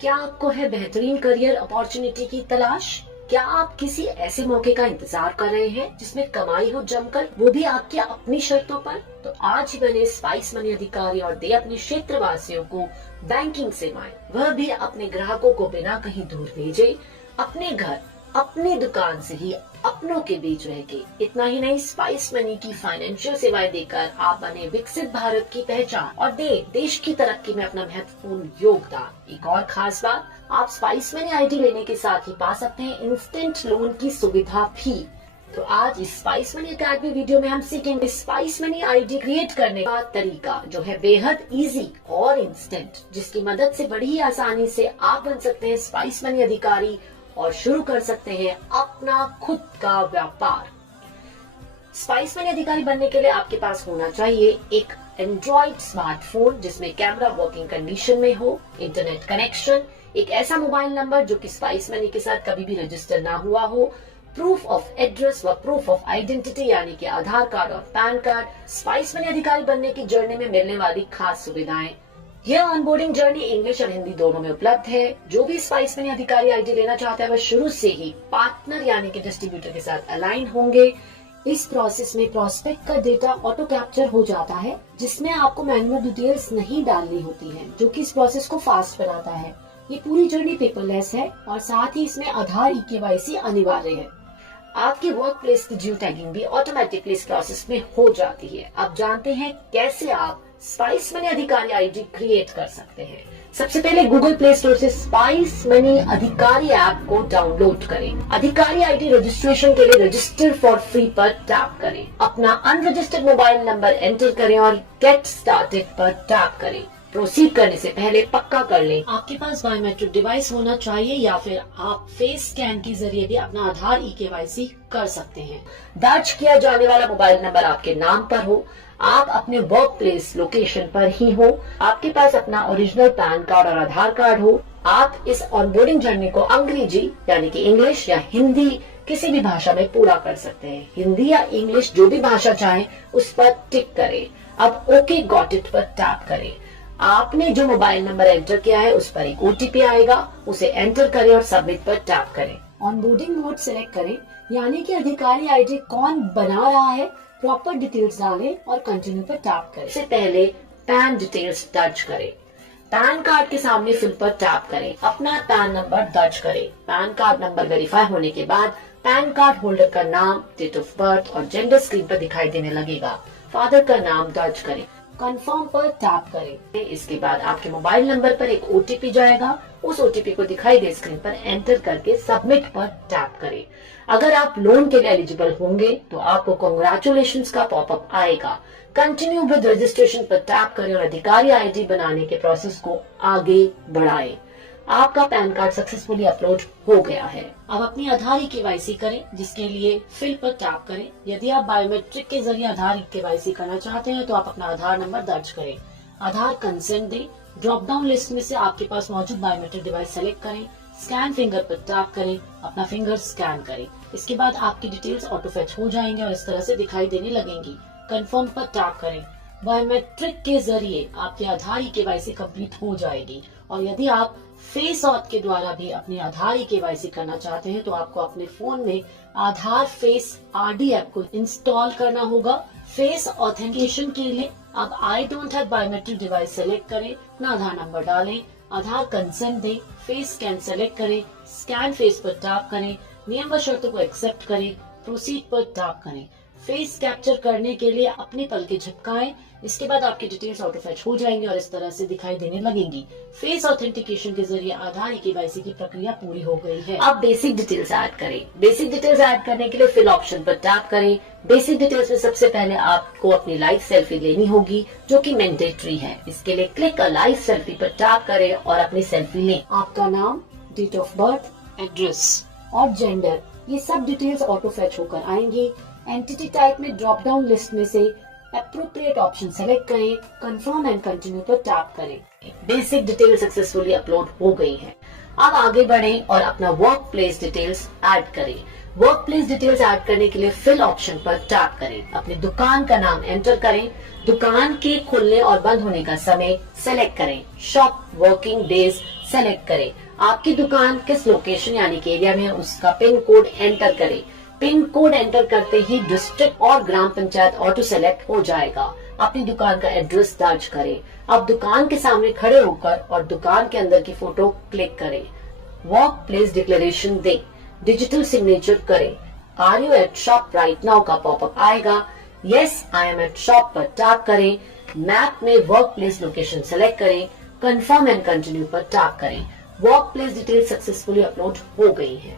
क्या आपको है बेहतरीन करियर अपॉर्चुनिटी की तलाश? क्या आप किसी ऐसे मौके का इंतजार कर रहे हैं जिसमें कमाई हो जमकर, वो भी आपकी अपनी शर्तों पर? तो आज ही बने स्पाइस मनी अधिकारी और दे अपने क्षेत्रवासियों को बैंकिंग सेवाएं, वह भी अपने ग्राहकों को बिना कहीं दूर भेजे, अपने घर अपनी दुकान से ही अपनों के बीच रह के। इतना ही नहीं, स्पाइस मनी की फाइनेंशियल सेवाएं देकर आप बने विकसित भारत की पहचान और दे देश की तरक्की में अपना महत्वपूर्ण योगदान। एक और खास बात, आप स्पाइस मनी आईडी लेने के साथ ही पा सकते हैं इंस्टेंट लोन की सुविधा भी। तो आज इस स्पाइस मनी अकेडमी वीडियो में हम सीखेंगे स्पाइस मनी आईडी क्रिएट करने का तरीका, जो है बेहद इजी और इंस्टेंट, जिसकी मदद से बड़ी ही आसानी से आप बन सकते हैं स्पाइस मनी अधिकारी और शुरू कर सकते हैं अपना खुद का व्यापार। स्पाइस मनी अधिकारी बनने के लिए आपके पास होना चाहिए एक एंड्रॉइड स्मार्टफोन जिसमें कैमरा वर्किंग कंडीशन में हो, इंटरनेट कनेक्शन, एक ऐसा मोबाइल नंबर जो कि स्पाइस मनी के साथ कभी भी रजिस्टर ना हुआ हो, प्रूफ ऑफ एड्रेस व प्रूफ ऑफ आइडेंटिटी यानी कि आधार कार्ड और पैन कार्ड। स्पाइस मनी अधिकारी बनने की जर्नी में मिलने वाली खास सुविधाएं। यह ऑनबोर्डिंग जर्नी इंग्लिश और हिंदी दोनों में उपलब्ध है। जो भी स्पाइस मनी अधिकारी आईडी लेना चाहता है वह शुरू से ही पार्टनर यानी कि डिस्ट्रीब्यूटर के साथ अलाइन होंगे। इस प्रोसेस में प्रोस्पेक्ट का डेटा ऑटो कैप्चर हो जाता है, जिसमें आपको मैनुअल डिटेल्स नहीं डालनी होती है, जो कि इस प्रोसेस को फास्ट बनाता है। ये पूरी जर्नी पेपरलेस है और साथ ही इसमें आधार ई-केवाईसी अनिवार्य है। आपकी वर्क प्लेस की जियो टैगिंग भी ऑटोमेटिकली इस प्रोसेस में हो जाती है। अब जानते हैं कैसे आप स्पाइस मनी अधिकारी आईडी क्रिएट कर सकते हैं। सबसे पहले गूगल प्ले स्टोर से स्पाइस मनी अधिकारी ऐप को डाउनलोड करें। अधिकारी आईडी रजिस्ट्रेशन के लिए रजिस्टर फॉर फ्री पर टैप करें। अपना अनरजिस्टर्ड मोबाइल नंबर एंटर करें और गेट स्टार्टेड पर टैप करें। प्रोसीड करने से पहले पक्का कर लें आपके पास बायोमेट्रिक डिवाइस होना चाहिए, या फिर आप फेस स्कैन के जरिए भी अपना आधार ई-केवाईसी कर सकते हैं। दर्ज किया जाने वाला मोबाइल नंबर आपके नाम पर हो, आप अपने वर्क प्लेस लोकेशन पर ही हो, आपके पास अपना ओरिजिनल पैन कार्ड और आधार कार्ड हो। आप इस ऑनबोर्डिंग जर्नी को अंग्रेजी यानी कि इंग्लिश या हिंदी किसी भी भाषा में पूरा कर सकते हैं। हिंदी या इंग्लिश जो भी भाषा चाहें उस पर टिक करें। अब ओके गॉट इट पर टैप करें। आपने जो मोबाइल नंबर एंटर किया है उस पर एक ओटीपी आएगा, उसे एंटर करें और सबमिट पर टैप करें। ऑनबोर्डिंग मोड सिलेक्ट करें, यानी कि अधिकारी आईडी कौन बना रहा है, प्रॉपर डिटेल्स डालें और कंटिन्यू पर टैप करें। इससे पहले पैन डिटेल्स दर्ज करें। पैन कार्ड के सामने फिल पर टैप करें। अपना पैन नंबर दर्ज करें। पैन कार्ड नंबर वेरीफाई होने के बाद पैन कार्ड होल्डर का नाम, डेट ऑफ बर्थ और जेंडर स्क्रीन पर दिखाई देने लगेगा। फादर का नाम दर्ज करें। कंफर्म पर टैप करें। इसके बाद आपके मोबाइल नंबर पर एक ओटीपी जाएगा। उस ओटीपी को दिखाई दे स्क्रीन पर एंटर करके सबमिट पर टैप करें। अगर आप लोन के लिए एलिजिबल होंगे तो आपको कांग्रेचुलेशंस का पॉपअप आएगा। कंटिन्यू विद रजिस्ट्रेशन पर टैप करें और अधिकारी आईडी बनाने के प्रोसेस को आगे बढ़ाएं। आपका पैन कार्ड सक्सेसफुली अपलोड हो गया है। अब अपनी आधार ई-केवाईसी करें, जिसके लिए फिल पर टैप करें। यदि आप बायोमेट्रिक के जरिए आधार ई-केवाईसी करना चाहते हैं तो आप अपना आधार नंबर दर्ज करें। आधार कंसेंट दें। ड्रॉप डाउन लिस्ट में से आपके पास मौजूद बायोमेट्रिक डिवाइस सेलेक्ट करें। स्कैन फिंगर पर टैप करें, अपना फिंगर स्कैन करें। इसके बाद आपकी डिटेल्स ऑटो फेच हो जाएंगे और इस तरह से दिखाई देने लगेंगी। कंफर्म पर टैप करें। बायोमेट्रिक के जरिए आपकी आधार ई-केवाईसी कंप्लीट हो जाएगी। और यदि आप फेस ऑथ के द्वारा भी अपनी आधार ई-केवाईसी करना चाहते हैं तो आपको अपने फोन में आधार फेस आरडी ऐप को इंस्टॉल करना होगा। फेस ऑथेंटिकेशन के लिए अब I don't have biometric device select करें, अपना आधार नंबर डालें, आधार कंसेंट दें, फेस स्कैन सेलेक्ट करें, स्कैन फेस पर टैप करें, नियम व शर्तों को एक्सेप्ट करें, प्रोसीड पर टैप करें। फेस कैप्चर करने के लिए अपनी पलकें झपकाएं। इसके बाद आपकी डिटेल्स ऑटो फेच हो जाएंगी और इस तरह से दिखाई देने लगेंगी। फेस ऑथेंटिकेशन के जरिए आधार ई-केवाईसी की प्रक्रिया पूरी हो गई है। अब बेसिक डिटेल्स ऐड करें। बेसिक डिटेल्स ऐड करने के लिए फिल ऑप्शन पर टैप करें। बेसिक डिटेल्स में सबसे पहले आपको अपनी लाइव सेल्फी लेनी होगी, जो कि मैंडेटरी है। इसके लिए क्लिक अ लाइव सेल्फी पर टैप करें और अपनी सेल्फी लें। आपका नाम, डेट ऑफ बर्थ, एड्रेस और जेंडर, ये सब डिटेल्स ऑटो फेच होकर आएंगी। एंटिटी टाइप में ड्रॉप डाउन लिस्ट में से एप्रोप्रिएट ऑप्शन सेलेक्ट करें। कंफर्म एंड कंटिन्यू पर टैप करें। बेसिक डिटेल सक्सेसफुली अपलोड हो गई है। अब आगे बढ़ें और अपना वर्क प्लेस डिटेल्स ऐड करें। वर्क प्लेस डिटेल्स ऐड करने के लिए फिल ऑप्शन पर टैप करें। अपनी दुकान का नाम एंटर करें। दुकान के खुलने और बंद होने का समय सेलेक्ट करें। शॉप वर्किंग डेज सेलेक्ट करें। आपकी दुकान किस लोकेशन यानी कि एरिया में है उसका पिन कोड एंटर करें। पिन कोड एंटर करते ही डिस्ट्रिक्ट और ग्राम पंचायत ऑटो सेलेक्ट हो जाएगा। अपनी दुकान का एड्रेस दर्ज करें। अब दुकान के सामने खड़े होकर और दुकान के अंदर की फोटो क्लिक करें। वर्क प्लेस डिक्लेरेशन दें। डिजिटल सिग्नेचर करें। Are you at shop right now का पॉपअप आएगा। Yes I am at shop पर टैप करें। मैप में वर्क प्लेस लोकेशन सेलेक्ट करें। कंफर्म एंड कंटिन्यू पर टैप करें। Work place detail successfully upload हो गई है।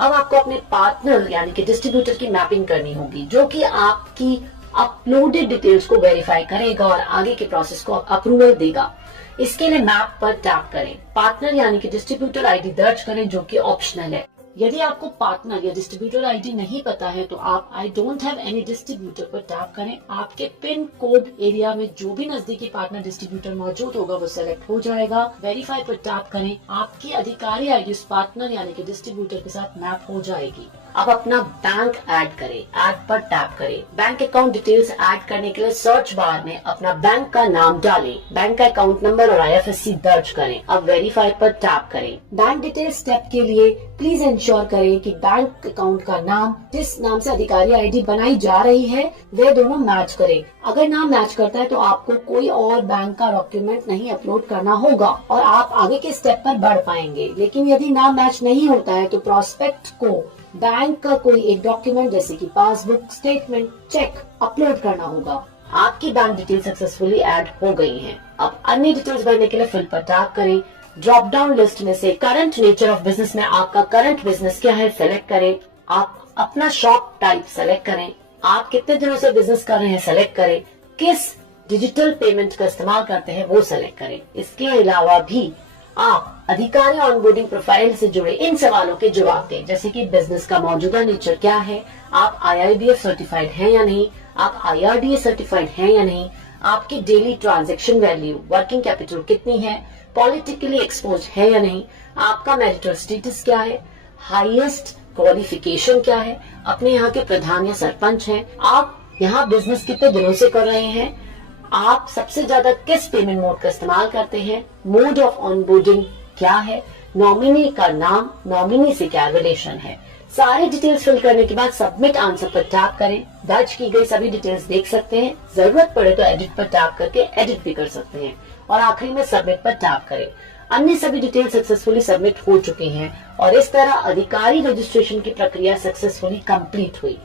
अब आपको अपने पार्टनर यानी कि डिस्ट्रीब्यूटर की मैपिंग करनी होगी, जो कि आपकी अपलोडेड डिटेल्स को वेरीफाई करेगा और आगे के प्रोसेस को अप्रूवल देगा। इसके लिए मैप पर टैप करें। पार्टनर यानी कि डिस्ट्रीब्यूटर आईडी दर्ज करें, जो कि ऑप्शनल है। यदि आपको पार्टनर या डिस्ट्रीब्यूटर आईडी नहीं पता है तो आप I don't have any distributor पर टैप करें। आपके पिन कोड एरिया में जो भी नजदीकी पार्टनर डिस्ट्रीब्यूटर मौजूद होगा वो सेलेक्ट हो जाएगा। वेरीफाई पर टैप करें। आपकी अधिकारी आईडी उस पार्टनर यानी कि डिस्ट्रीब्यूटर के साथ मैप हो जाएगी। अब अपना बैंक ऐड करें। ऐड पर टैप करें। बैंक अकाउंट डिटेल्स ऐड करने के लिए सर्च बार में अपना बैंक का नाम डालें। बैंक का अकाउंट नंबर और IFSC दर्ज करें। अब वेरीफाई पर टैप करें। बैंक डिटेल्स स्टेप के लिए प्लीज इंश्योर करें कि बैंक अकाउंट का नाम जिस नाम से अधिकारी आईडी बनाई जा रही है वे दोनों मैच करें। अगर नाम मैच करता है तो आपको कोई और बैंक का डॉक्यूमेंट नहीं अपलोड करना होगा और आप आगे के स्टेप पर बढ़ पाएंगे। लेकिन यदि नाम मैच नहीं होता है तो प्रोस्पेक्ट को बैंक का कोई एक डॉक्यूमेंट जैसे कि पासबुक, स्टेटमेंट, चेक अपलोड करना होगा। आपकी बैंक डिटेल सक्सेसफुली ऐड हो गई हैं। अब अन्य डिटेल्स भरने के लिए फिल पर टैप करें। ड्रॉप डाउन लिस्ट में से करंट नेचर ऑफ बिजनेस में आपका करंट बिजनेस क्या है सेलेक्ट करें। आप अपना शॉप टाइप सेलेक्ट करें। आप कितने दिनों से बिजनेस कर रहे हैं सेलेक्ट करें। किस डिजिटल पेमेंट का इस्तेमाल करते हैं वो सेलेक्ट करें। इसके अलावा भी आप अधिकारी ऑनबोर्डिंग प्रोफाइल से जुड़े इन सवालों के जवाब दें, जैसे कि बिजनेस का मौजूदा नेचर क्या है, आप IIBF सर्टिफाइड हैं या नहीं, आप IRDA सर्टिफाइड हैं या नहीं, आपकी daily transaction value working capital कितनी है, पॉलिटिकली एक्सपोज है या नहीं, आपका मैरिटल स्टेटस क्या है, हाईएस्ट क्वालिफिकेशन क्या है, अपने यहाँ के प्रधान या सरपंच हैं, आप यहाँ बिजनेस कितने दिनों से कर रहे हैं, आप सबसे ज्यादा किस पेमेंट मोड का इस्तेमाल करते हैं, मोड ऑफ ऑनबोर्डिंग क्या है, नॉमिनी का नाम, नॉमिनी से क्या रिलेशन है। सारी डिटेल्स फिल करने के बाद सबमिट आंसर पर टैप करें। दर्ज की गई सभी डिटेल्स देख सकते हैं। जरूरत पड़े तो एडिट पर टैप करके एडिट भी कर सकते हैं और आखिरी में सबमिट पर टैप करें। अन्य सभी डिटेल सक्सेसफुली सबमिट हो चुकी हैं और इस तरह अधिकारी रजिस्ट्रेशन की प्रक्रिया सक्सेसफुली कंप्लीट हुई।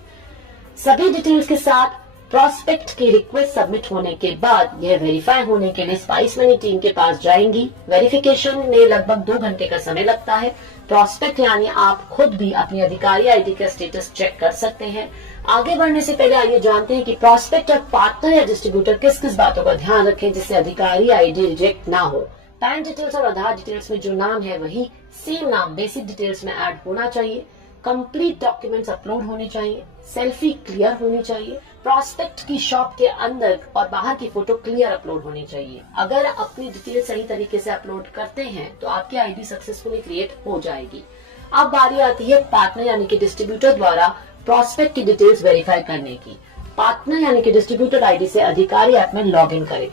सभी डिटेल्स के साथ प्रोस्पेक्ट की रिक्वेस्ट सबमिट होने के बाद यह वेरीफाई होने के लिए स्पाइस मनी टीम के पास जाएंगी। वेरिफिकेशन में लगभग 2 घंटे का समय लगता है। प्रोस्पेक्ट यानी आप खुद भी अपनी अधिकारी आईडी का स्टेटस चेक कर सकते हैं। आगे बढ़ने से पहले आइए जानते हैं कि प्रोस्पेक्ट और पार्टनर या डिस्ट्रीब्यूटर किस किस बातों का ध्यान रखें जिससे अधिकारी आईडी रिजेक्ट ना हो। पैन डिटेल्स और आधार डिटेल्स में जो नाम है वही सेम नाम बेसिक डिटेल्स में ऐड होना चाहिए। कंप्लीट डॉक्यूमेंट्स अपलोड होने चाहिए। सेल्फी क्लियर होनी चाहिए। प्रोस्पेक्ट की शॉप के अंदर और बाहर की फोटो क्लियर अपलोड होनी चाहिए। अगर अपनी डिटेल सही तरीके से अपलोड करते हैं तो आपकी आईडी सक्सेसफुली क्रिएट हो जाएगी। अब बारी आती है पार्टनर यानी कि डिस्ट्रीब्यूटर द्वारा प्रोस्पेक्ट की डिटेल्स वेरीफाई करने की। पार्टनर यानी कि डिस्ट्रीब्यूटर आईडी से अधिकारी ऐप में लॉग इन करें।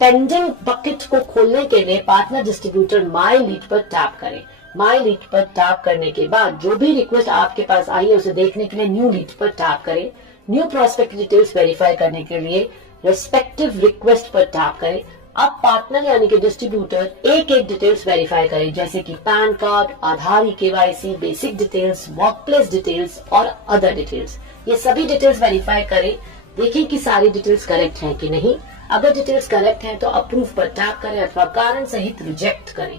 पेंडिंग बकेट को खोलने के लिए पार्टनर डिस्ट्रीब्यूटर माई लीड पर टैप करें। माई लीड पर टैप करने के बाद जो भी रिक्वेस्ट आपके पास आई है उसे देखने के लिए न्यू लीड पर टैप करें। न्यू प्रोस्पेक्ट डिटेल्स वेरीफाई करने के लिए रेस्पेक्टिव रिक्वेस्ट पर टैप करें। अब पार्टनर यानी कि डिस्ट्रीब्यूटर एक एक डिटेल्स वेरीफाई करें, जैसे कि पैन कार्ड, आधार, KYC, basic details, work place details और अदर डिटेल्स। ये सभी डिटेल्स वेरीफाई करें। देखें कि सारी डिटेल्स करेक्ट हैं कि नहीं। अगर डिटेल्स करेक्ट हैं तो अप्रूव पर टैप करें अथवा कारण सहित रिजेक्ट करें।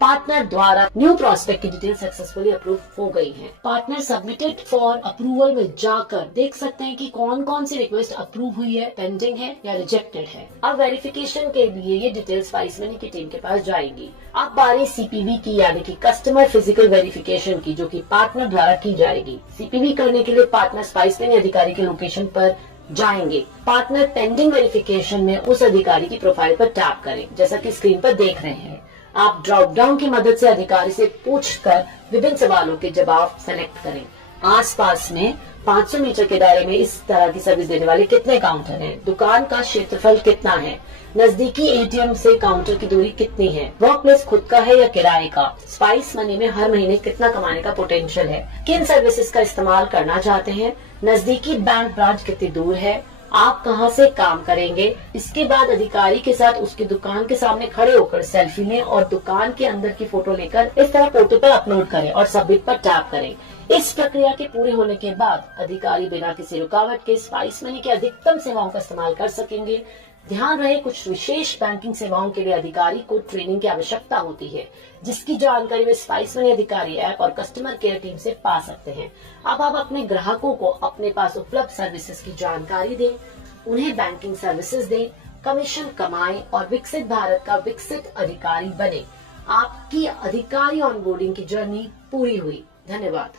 पार्टनर द्वारा न्यू प्रोस्पेक्ट की डिटेल सक्सेसफुली अप्रूव हो गई है। पार्टनर सबमिटेड फॉर अप्रूवल में जाकर देख सकते हैं कि कौन कौन सी रिक्वेस्ट अप्रूव हुई है, पेंडिंग है या रिजेक्टेड है। अब वेरिफिकेशन के लिए ये डिटेल्स स्पाइस मनी की टीम के पास जाएंगी। अब बारी CPV की यानी कि कस्टमर फिजिकल वेरिफिकेशन की, जो कि पार्टनर द्वारा की जाएगी। CPV करने के लिए पार्टनर स्पाइस मनी अधिकारी के लोकेशन पर जाएंगे। पार्टनर पेंडिंग वेरिफिकेशन में उस अधिकारी की प्रोफाइल पर टैप करें, जैसा कि स्क्रीन पर देख रहे हैं। आप ड्रॉप डाउन की मदद से अधिकारी से पूछकर विभिन्न सवालों के जवाब सेलेक्ट करें। आसपास में 500 मीटर के दायरे में इस तरह की सर्विस देने वाले कितने काउंटर हैं, दुकान का क्षेत्रफल कितना है, नजदीकी एटीएम से काउंटर की दूरी कितनी है, वर्क प्लेस खुद का है या किराए का, स्पाइस मनी में हर महीने कितना कमाने का पोटेंशियल है, किन सर्विसेज का इस्तेमाल करना चाहते हैं, नजदीकी बैंक ब्रांच कितनी दूर है, आप कहां से काम करेंगे। इसके बाद अधिकारी के साथ उसकी दुकान के सामने खड़े होकर सेल्फी लें और दुकान के अंदर की फोटो लेकर इस तरह पोर्टल पर अपलोड करें और सबमिट पर टैप करें। इस प्रक्रिया के पूरे होने के बाद अधिकारी बिना किसी रुकावट के स्पाइस मनी की अधिकतम सेवाओं का इस्तेमाल कर सकेंगे। ध्यान रहे, कुछ विशेष बैंकिंग सेवाओं के लिए अधिकारी को ट्रेनिंग की आवश्यकता होती है, जिसकी जानकारी वे स्पाइस मनी अधिकारी ऐप और कस्टमर केयर टीम से पा सकते हैं। अब आप अपने ग्राहकों को अपने पास उपलब्ध सर्विसेज की जानकारी दें, उन्हें बैंकिंग सर्विसेज दें, कमीशन कमाएं और विकसित भारत का विकसित अधिकारी बने। आपकी अधिकारी ऑनबोर्डिंग की जर्नी पूरी हुई। धन्यवाद।